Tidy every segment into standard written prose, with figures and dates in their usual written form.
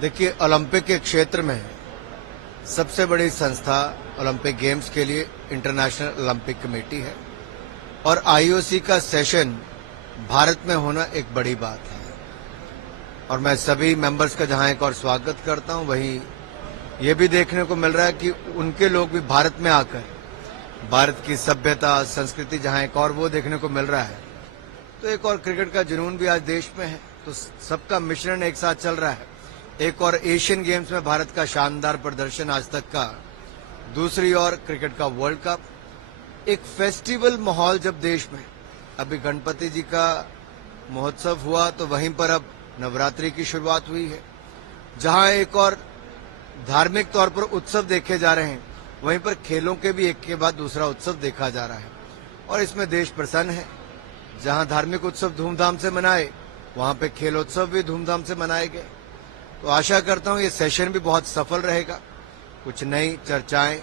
देखिए, ओलंपिक के क्षेत्र में सबसे बड़ी संस्था ओलंपिक गेम्स के लिए इंटरनेशनल ओलंपिक कमेटी है और आईओसी का सेशन भारत में होना एक बड़ी बात है। और मैं सभी मेंबर्स का जहां एक और स्वागत करता हूं, वहीं ये भी देखने को मिल रहा है कि उनके लोग भी भारत में आकर भारत की सभ्यता, संस्कृति जहां एक और वो देखने को मिल रहा है, तो एक और क्रिकेट का जुनून भी आज देश में है। तो सबका मिश्रण एक साथ चल रहा है। एक और एशियन गेम्स में भारत का शानदार प्रदर्शन आज तक का, दूसरी ओर क्रिकेट का वर्ल्ड कप, एक फेस्टिवल माहौल जब देश में, अभी गणपति जी का महोत्सव हुआ तो वहीं पर अब नवरात्रि की शुरुआत हुई है। जहां एक और धार्मिक तौर पर उत्सव देखे जा रहे हैं, वहीं पर खेलों के भी एक के बाद दूसरा उत्सव देखा जा रहा है और इसमें देश प्रसन्न है। जहां धार्मिक उत्सव धूमधाम से मनाए, वहां पे खेलोत्सव भी धूमधाम से मनाए गए। तो आशा करता हूं ये सेशन भी बहुत सफल रहेगा। कुछ नई चर्चाएं,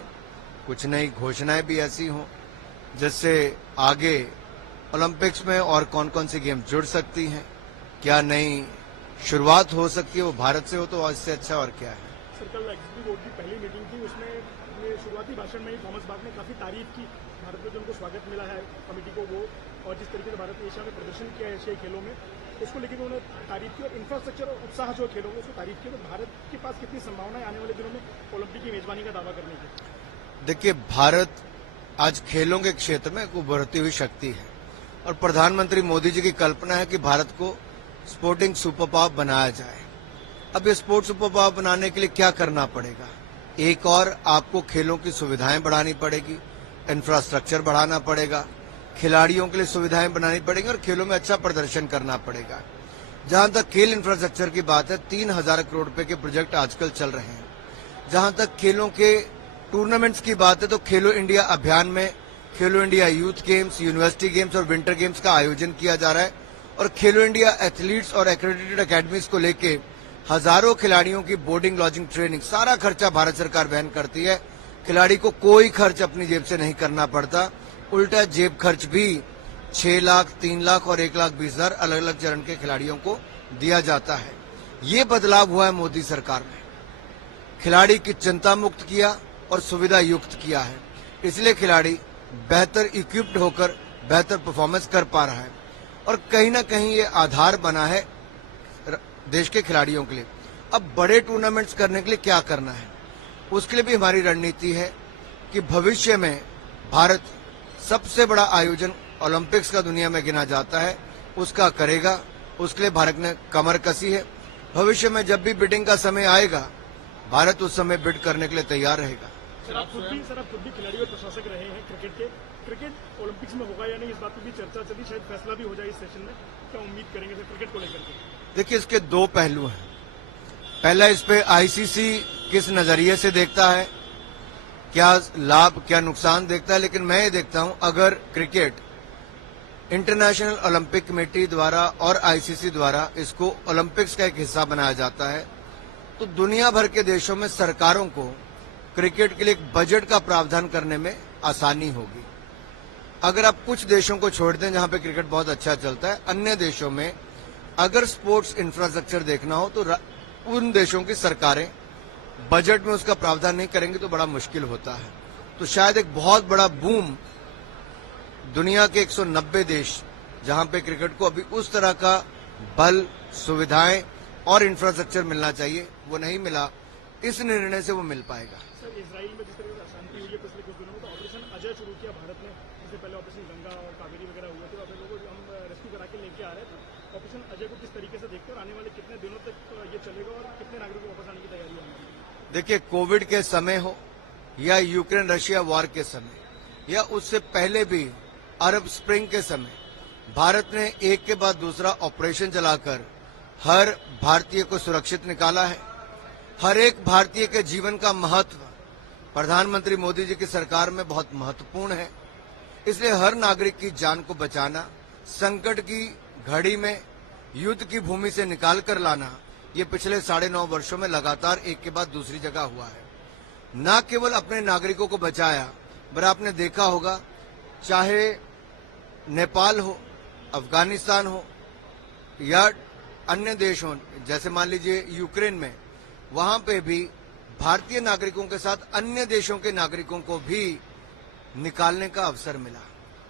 कुछ नई घोषणाएं भी ऐसी हों जिससे आगे ओलंपिक्स में और कौन कौन सी गेम जुड़ सकती हैं, क्या नई शुरुआत हो सकती है, वो भारत से हो तो इससे अच्छा और क्या है। सर, कल एग्जीक्यूटिव बोर्ड की पहली मीटिंग थी, उसमें अपने शुरुआती भाषण में ही थॉमस बाग ने काफी तारीफ की भारत को, जो उनको स्वागत मिला है कमेटी को, वो और जिस तरीके से भारत ने एशिया में प्रदर्शन किया है एशियाई खेलों में, उसको लेकर उन्होंने तारीफ की और इंफ्रास्ट्रक्चर और उत्साह जो खेलों में उसको तारीफ की। तो भारत के पास कितनी संभावना है आने वाले दिनों में ओलंपिक की मेजबानी का दावा करने की? देखिए, भारत आज खेलों के क्षेत्र में एक उभरती हुई शक्ति है और प्रधानमंत्री मोदी जी की कल्पना है कि भारत को स्पोर्टिंग सुपर पावर बनाया जाए। अब ये स्पोर्ट्स सुपर पावर बनाने के लिए क्या करना पड़ेगा? एक और आपको खेलों की सुविधाएं बढ़ानी पड़ेगी, इंफ्रास्ट्रक्चर बढ़ाना पड़ेगा, खिलाड़ियों के लिए सुविधाएं बनानी पड़ेगी और खेलों में अच्छा प्रदर्शन करना पड़ेगा। जहां तक खेल इंफ्रास्ट्रक्चर की बात है, 3,000 करोड़ रुपए के प्रोजेक्ट आजकल चल रहे हैं। जहां तक खेलों के टूर्नामेंट्स की बात है, तो खेलो इंडिया अभियान में खेलो India youth games, university games और विंटर गेम्स का आयोजन किया जा रहा है और खेलो इंडिया एथलीट्स और एक्रेडिटेड अकेडमीज को लेके हजारों खिलाड़ियों की बोर्डिंग, लॉजिंग, ट्रेनिंग, सारा खर्चा भारत सरकार वहन करती है। खिलाड़ी को कोई खर्च अपनी जेब से नहीं करना पड़ता, उल्टा जेब खर्च भी 6 लाख, 3 लाख और 1,20,000 अलग अलग चरण के खिलाड़ियों को दिया जाता है। ये बदलाव हुआ है मोदी सरकार में। खिलाड़ी की चिंता मुक्त किया और सुविधा युक्त किया है, इसलिए खिलाड़ी बेहतर इक्विप्ड होकर बेहतर परफॉर्मेंस कर पा रहा है और कहीं ना कहीं ये आधार बना है देश के खिलाड़ियों के लिए। अब बड़े टूर्नामेंट्स करने के लिए क्या करना है, उसके लिए भी हमारी रणनीति है कि भविष्य में भारत सबसे बड़ा आयोजन ओलंपिक्स का दुनिया में गिना जाता है, उसका करेगा। उसके लिए भारत ने कमर कसी है। भविष्य में जब भी बिडिंग का समय आएगा, भारत उस समय बिड करने के लिए तैयार रहेगा। सर, आप खुद भी खिलाड़ी और प्रशासक रहे हैं क्रिकेट के। क्रिकेट ओलंपिक्स में होगा या नहीं, इस बात पर भी चर्चा चली, शायद फैसला भी हो जाए इस सेशन में। क्या उम्मीद करेंगे सर क्रिकेट को लेकर के? देखिए, इसके दो पहलू हैं। पहला, इस पे आईसीसी किस नजरिए से देखता है, क्या लाभ क्या नुकसान देखता है। लेकिन मैं ये देखता हूं, अगर क्रिकेट इंटरनेशनल ओलंपिक कमेटी द्वारा और आईसीसी द्वारा इसको ओलंपिक्स का एक हिस्सा बनाया जाता है, तो दुनिया भर के देशों में सरकारों को क्रिकेट के लिए एक बजट का प्रावधान करने में आसानी होगी। अगर आप कुछ देशों को छोड़ दें जहां पे क्रिकेट बहुत अच्छा चलता है, अन्य देशों में अगर स्पोर्ट्स इंफ्रास्ट्रक्चर देखना हो तो उन देशों की सरकारें बजट में उसका प्रावधान नहीं करेंगे तो बड़ा मुश्किल होता है। तो शायद एक बहुत बड़ा बूम दुनिया के 190 देश जहां पे क्रिकेट को अभी उस तरह का बल, सुविधाएं और इंफ्रास्ट्रक्चर मिलना चाहिए, वो नहीं मिला। इस निर्णय से वो मिल पाएगा। सर, इजराइल में जिस तरह से अशांति हुई है पिछले कुछ दिनों में, तो ऑपरेशन अजय शुरू किया भारत ने। इससे पहले ऑपरेशन गंगा और कावेरी वगैरह हुए थे, अब लोगों को हम रेस्क्यू करा के लेके आ रहे हैं। तो ऑपरेशन अजय को किस तरीके से देखते हैं और आने वाले कितने दिनों तक ये चलेगा और कितने नागरिकों को वापस आने की तैयारी है? देखिए, कोविड के समय हो या यूक्रेन रशिया वॉर के समय या उससे पहले भी अरब स्प्रिंग के समय, भारत ने एक के बाद दूसरा ऑपरेशन चलाकर हर भारतीय को सुरक्षित निकाला है। हर एक भारतीय के जीवन का महत्व प्रधानमंत्री मोदी जी की सरकार में बहुत महत्वपूर्ण है। इसलिए हर नागरिक की जान को बचाना, संकट की घड़ी में युद्ध की भूमि से निकाल कर लाना, ये पिछले 9.5 वर्षों में लगातार एक के बाद दूसरी जगह हुआ है। न केवल अपने नागरिकों को बचाया, पर आपने देखा होगा, चाहे नेपाल हो, अफगानिस्तान हो या अन्य देश हों, जैसे मान लीजिए यूक्रेन में वहां पे भी भारतीय नागरिकों के साथ अन्य देशों के नागरिकों को भी निकालने का अवसर मिला।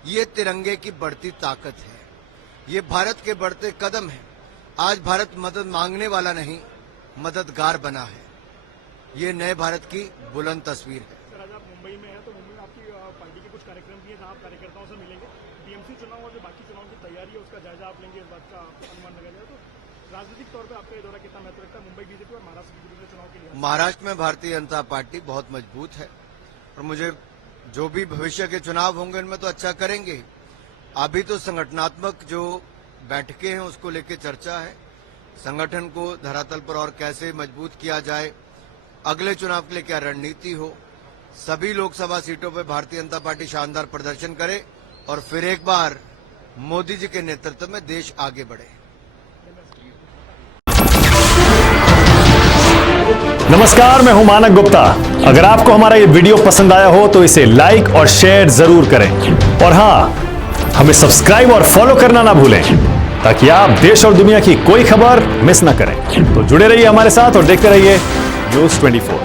ये तिरंगे की बढ़ती ताकत है, ये भारत के बढ़ते कदम है। आज भारत मदद मांगने वाला नहीं, मददगार बना है। ये नए भारत की बुलंद तस्वीर है। सर, आज आप मुंबई में हैं, तो मुंबई में आपकी पार्टी के कुछ कार्यक्रम भी हैं जहां आप कार्यकर्ताओं से मिलेंगे। बीएमसी चुनाव और जो बाकी चुनाव की तैयारी है उसका जायजा आप लेंगे, इस बात का अनुमान लगाया जाए तो राजनीतिक तौर पर आपका ये दौरा कितना महत्व रखता है मुंबई बीजेपी और महाराष्ट्र बीजेपी के चुनाव के लिए? महाराष्ट्र में भारतीय जनता पार्टी बहुत मजबूत है और मुझे जो भी भविष्य के चुनाव होंगे उनमें तो अच्छा करेंगे। अभी तो संगठनात्मक जो बैठकें हैं उसको लेकर चर्चा है, संगठन को धरातल पर और कैसे मजबूत किया जाए, अगले चुनाव के लिए क्या रणनीति हो। सभी लोकसभा सीटों पर भारतीय जनता पार्टी शानदार प्रदर्शन करे और फिर एक बार मोदी जी के नेतृत्व में देश आगे बढ़े। नमस्कार, मैं हूं मानक गुप्ता। अगर आपको हमारा ये वीडियो पसंद आया हो तो इसे लाइक और शेयर जरूर करें और हां, हमें सब्सक्राइब और फॉलो करना ना भूलें ताकि आप देश और दुनिया की कोई खबर मिस ना करें। तो जुड़े रहिए हमारे साथ और देखते रहिए न्यूज़ 24।